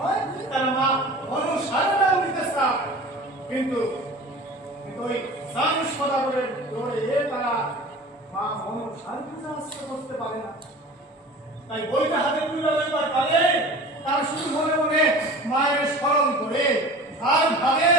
হয় তারা মা অনুসারণা নিতে চায়, কিন্তু ওই সাংস সদাগরের দৌড়ে তারা মা অনুসারণা আশ্রয় করতে পারে না। তাই বইটা হাতে তুলে লইবার কালে তার শুধু মনে মনে মায়ের স্মরণ করে আর ভাবে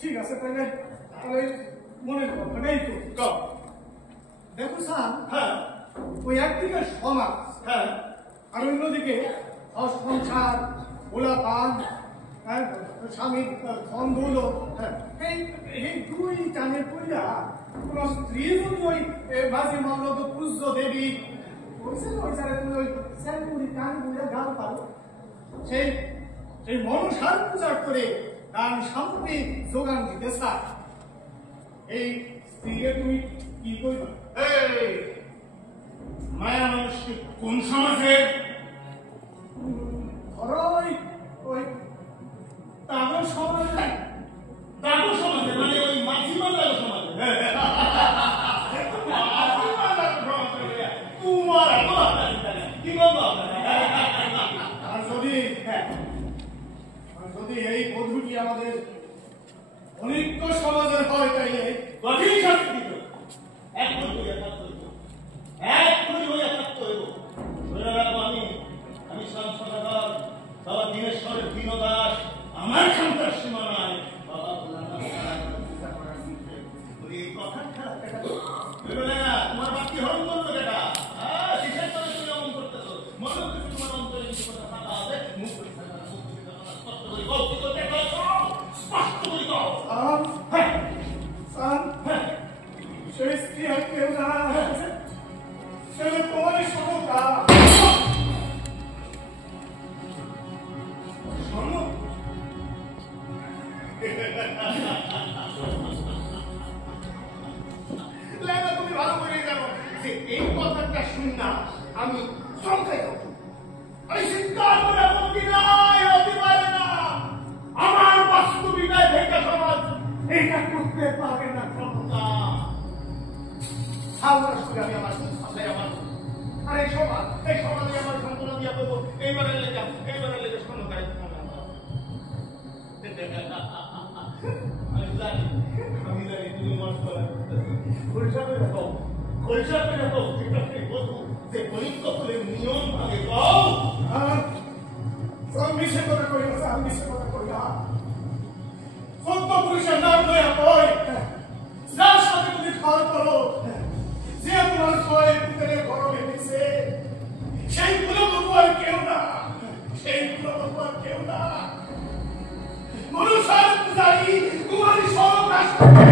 ঠিক আছে, তাহলে মনের কথাটাই তো দেখো স্যার। হ্যাঁ, ওই একদিকে সমাজ, হ্যাঁ, আর অন্যদিকে অসংসার, গোলাপান, স্বামীর ধন দৌলত এই দুই টানের কইরা কোন স্ত্রী যদি ওই মাঝে মল্লদ পূজ্য দেবী ওই সারে তুমি ওই স্যালপুরি কান বুড়ে গাল পারো সেই সেই মনসার পূজা করে দান সামগ্রী যোগান দিতে চায় এই স্ত্রীকে তুমি কি করবা? মায়া মানুষ কোন সমাজে? ধরো ওই তাগর সমাজে। তাগর সমাজে মানে ওই মাঝি মান্দার সমাজে? তোমার কি বলবো? আর যদি এই বধূটি আমাদের অনিত্য সমাজের হয় তাইলে কঠিন শাস্তি দিত। এক কোটি হইয়া থাকতে হইব। ধরে রাখবো আমি সদাগর বাবা দীনেশ্বরের দীনদাস, আমার ক্ষমতার সীমা নাই। বাবা তোমার বাকি হরণ করলো যেটা কিসের করে তুমি অমন করতেছো? মনে হচ্ছে তোমার অন্তরে কিছু কথা ফাঁকা আছে, মুখ স্পষ্ট করে কও, কি করতে স্পষ্ট করে কও। সেই স্ত্রী আর কেউ না, সে তোমারই সমতা। তুমি ভালো করে জানো যে এই কথাটা শুননা আমি চমকাই যাবো। আমি চিৎকার করে আপত্তি নাই, হতে পারে না। আমার বাস্তবিকায় ভেঙে সমাজ এইটা করতে পারে না ক্ষমতা। সামনের সঙ্গে আমি আমার ভাষায় আমার আর এই সমাজে আমার সান্ত্বনা দিয়া বলবো এইবারের লেগে ক্ষমতায় আমি জানি তুমি মন করা খোলসা করে রাখো যে গণিত করে নিয়ম ভাবে পাও। মিশে করে করি না, মিশে করে করি না। সত্য পুরুষের নাম লইয়া কই, যার সাথে তুমি খাওয়ার করো, যে তোমার ছয়ের ভিতরে গরমে মিশে, সেই পুরো আর কেউ না, মনুষ্যের পূজারী তোমারই সব নাশ করে।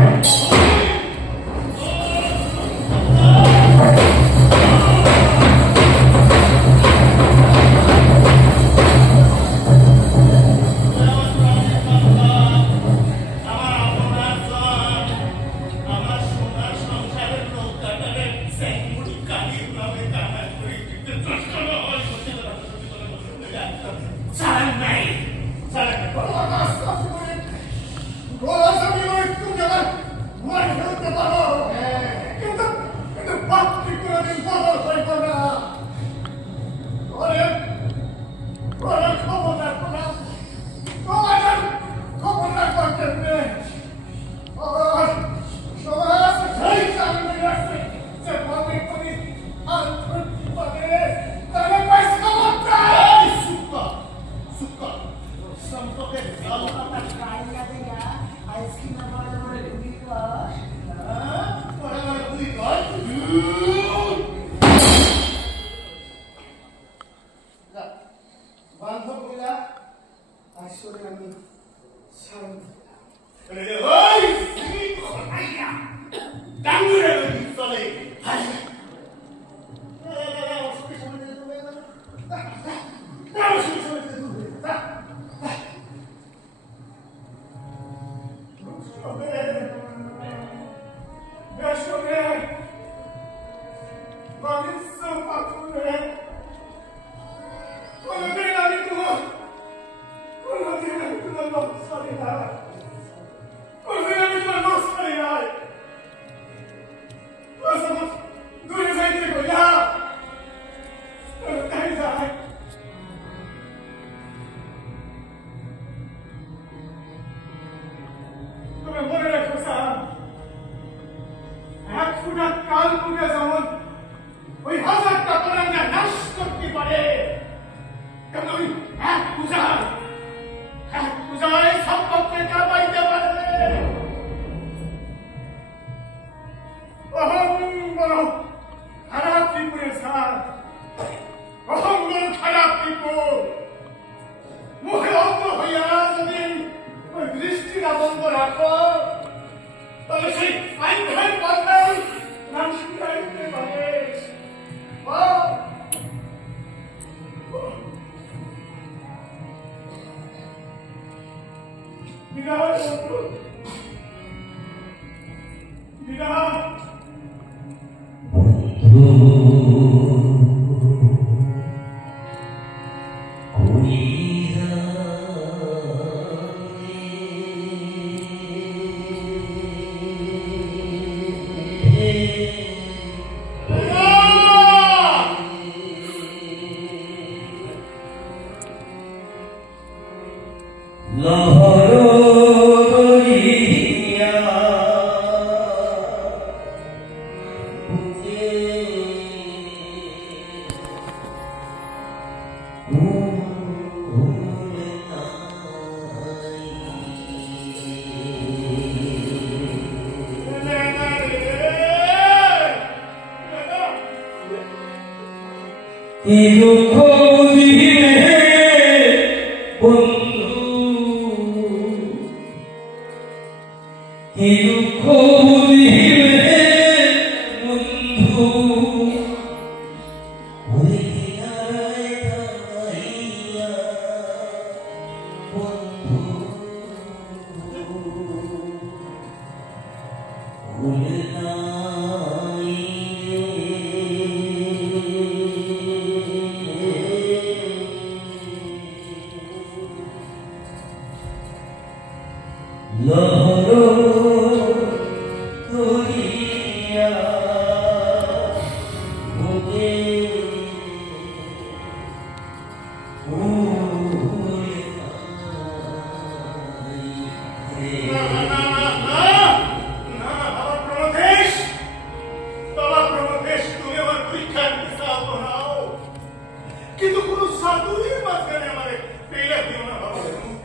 কিন্তু কোন সাধুরই মাঝখানে আমারে পেলে দিও না বাবা।